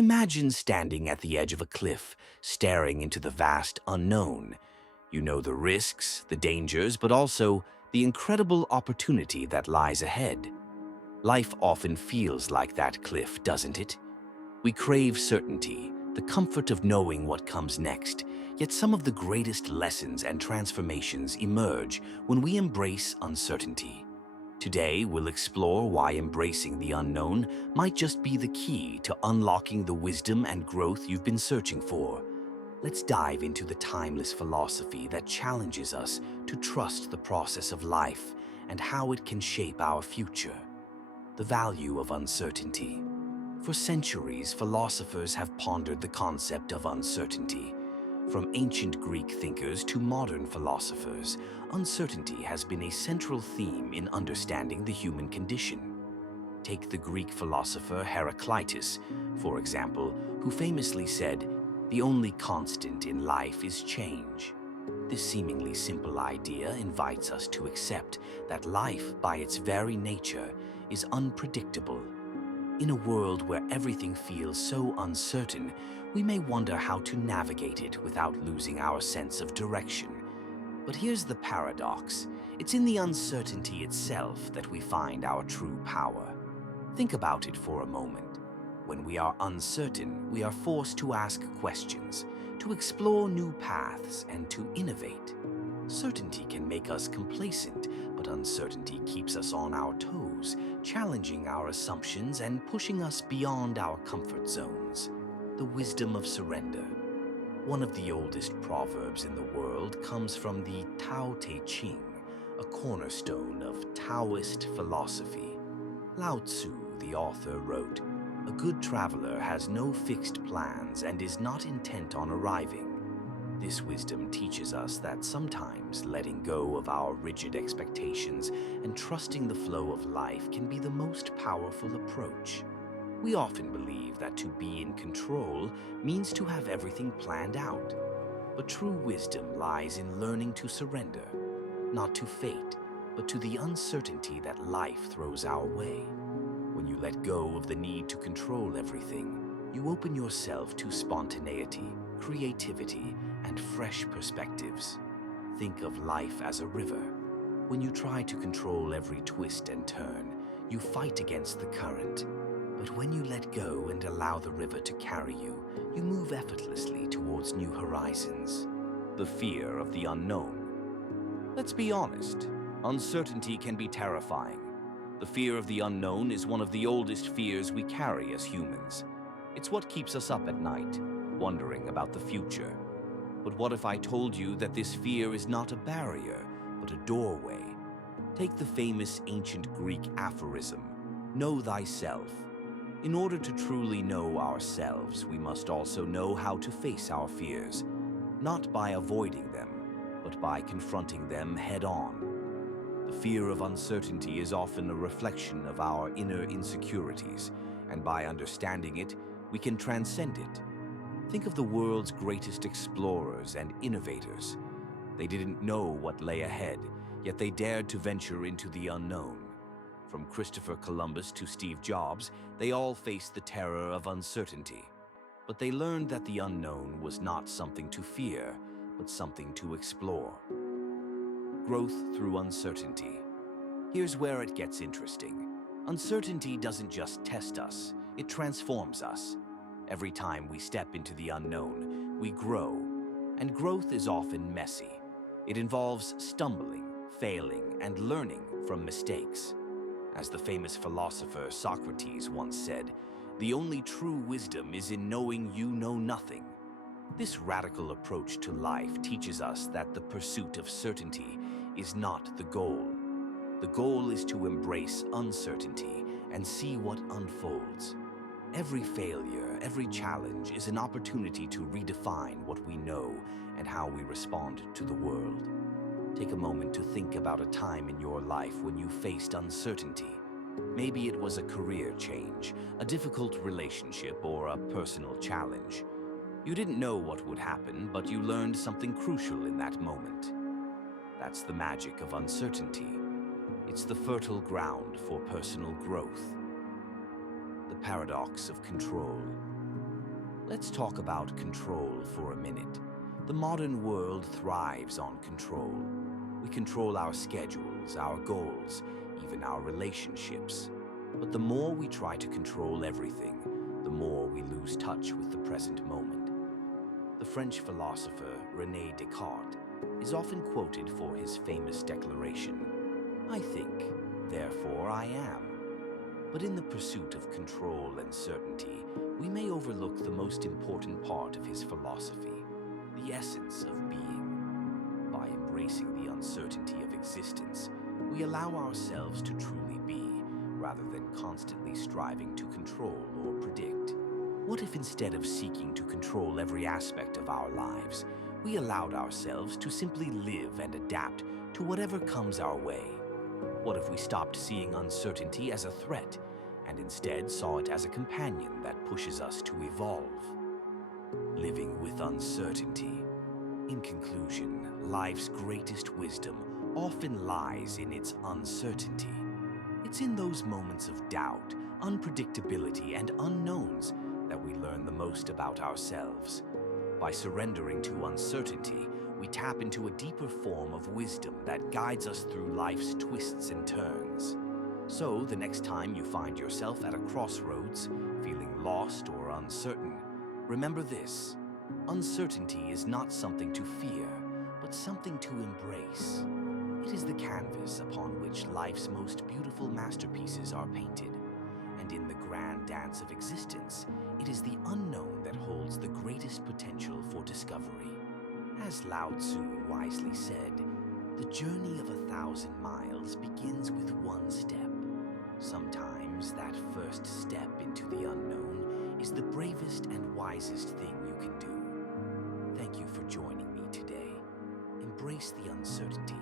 Imagine standing at the edge of a cliff, staring into the vast unknown. You know the risks, the dangers, but also the incredible opportunity that lies ahead. Life often feels like that cliff, doesn't it? We crave certainty, the comfort of knowing what comes next, yet some of the greatest lessons and transformations emerge when we embrace uncertainty. Today, we'll explore why embracing the unknown might just be the key to unlocking the wisdom and growth you've been searching for. Let's dive into the timeless philosophy that challenges us to trust the process of life and how it can shape our future. The value of uncertainty. For centuries, philosophers have pondered the concept of uncertainty. From ancient Greek thinkers to modern philosophers, uncertainty has been a central theme in understanding the human condition. Take the Greek philosopher Heraclitus, for example, who famously said, "The only constant in life is change." This seemingly simple idea invites us to accept that life, by its very nature, is unpredictable. In a world where everything feels so uncertain, we may wonder how to navigate it without losing our sense of direction. But here's the paradox. It's in the uncertainty itself that we find our true power. Think about it for a moment. When we are uncertain, we are forced to ask questions, to explore new paths, and to innovate. Certainty can make us complacent, but uncertainty keeps us on our toes, challenging our assumptions and pushing us beyond our comfort zones. The wisdom of surrender. One of the oldest proverbs in the world comes from the Tao Te Ching, a cornerstone of Taoist philosophy. Lao Tzu, the author, wrote, "A good traveler has no fixed plans and is not intent on arriving." This wisdom teaches us that sometimes letting go of our rigid expectations and trusting the flow of life can be the most powerful approach. We often believe that to be in control means to have everything planned out. But true wisdom lies in learning to surrender, not to fate, but to the uncertainty that life throws our way. When you let go of the need to control everything, you open yourself to spontaneity, creativity, and fresh perspectives. Think of life as a river. When you try to control every twist and turn, you fight against the current. But when you let go and allow the river to carry you, you move effortlessly towards new horizons. The fear of the unknown. Let's be honest, uncertainty can be terrifying. The fear of the unknown is one of the oldest fears we carry as humans. It's what keeps us up at night, wondering about the future. But what if I told you that this fear is not a barrier, but a doorway? Take the famous ancient Greek aphorism, "Know thyself." In order to truly know ourselves, we must also know how to face our fears, not by avoiding them, but by confronting them head-on. The fear of uncertainty is often a reflection of our inner insecurities, and by understanding it, we can transcend it. Think of the world's greatest explorers and innovators. They didn't know what lay ahead, yet they dared to venture into the unknown. From Christopher Columbus to Steve Jobs, they all faced the terror of uncertainty. But they learned that the unknown was not something to fear, but something to explore. Growth through uncertainty. Here's where it gets interesting. Uncertainty doesn't just test us, it transforms us. Every time we step into the unknown, we grow. And growth is often messy. It involves stumbling, failing, and learning from mistakes. As the famous philosopher Socrates once said, "The only true wisdom is in knowing you know nothing." This radical approach to life teaches us that the pursuit of certainty is not the goal. The goal is to embrace uncertainty and see what unfolds. Every failure, every challenge is an opportunity to redefine what we know and how we respond to the world. Take a moment to think about a time in your life when you faced uncertainty. Maybe it was a career change, a difficult relationship, or a personal challenge. You didn't know what would happen, but you learned something crucial in that moment. That's the magic of uncertainty. It's the fertile ground for personal growth. The paradox of control. Let's talk about control for a minute. The modern world thrives on control. We control our schedules, our goals, even our relationships. But the more we try to control everything, the more we lose touch with the present moment. The French philosopher René Descartes is often quoted for his famous declaration, "I think, therefore I am." But in the pursuit of control and certainty, we may overlook the most important part of his philosophy, the essence of being. By embracing the uncertainty of existence, we allow ourselves to truly be, rather than constantly striving to control or predict. What if instead of seeking to control every aspect of our lives, we allowed ourselves to simply live and adapt to whatever comes our way? What if we stopped seeing uncertainty as a threat and instead saw it as a companion that pushes us to evolve? Living with uncertainty. In conclusion, life's greatest wisdom often lies in its uncertainty. It's in those moments of doubt, unpredictability, and unknowns that we learn the most about ourselves. By surrendering to uncertainty, we tap into a deeper form of wisdom that guides us through life's twists and turns. So, the next time you find yourself at a crossroads, feeling lost or uncertain, remember this: uncertainty is not something to fear, but something to embrace. It is the canvas upon which life's most beautiful masterpieces are painted. And in the grand dance of existence, it is the unknown that holds the greatest potential for discovery. As Lao Tzu wisely said, the journey of 1,000 miles begins with one step. Sometimes that first step into the unknown is the bravest and wisest thing you can do. Thank you for joining me today. Embrace the uncertainty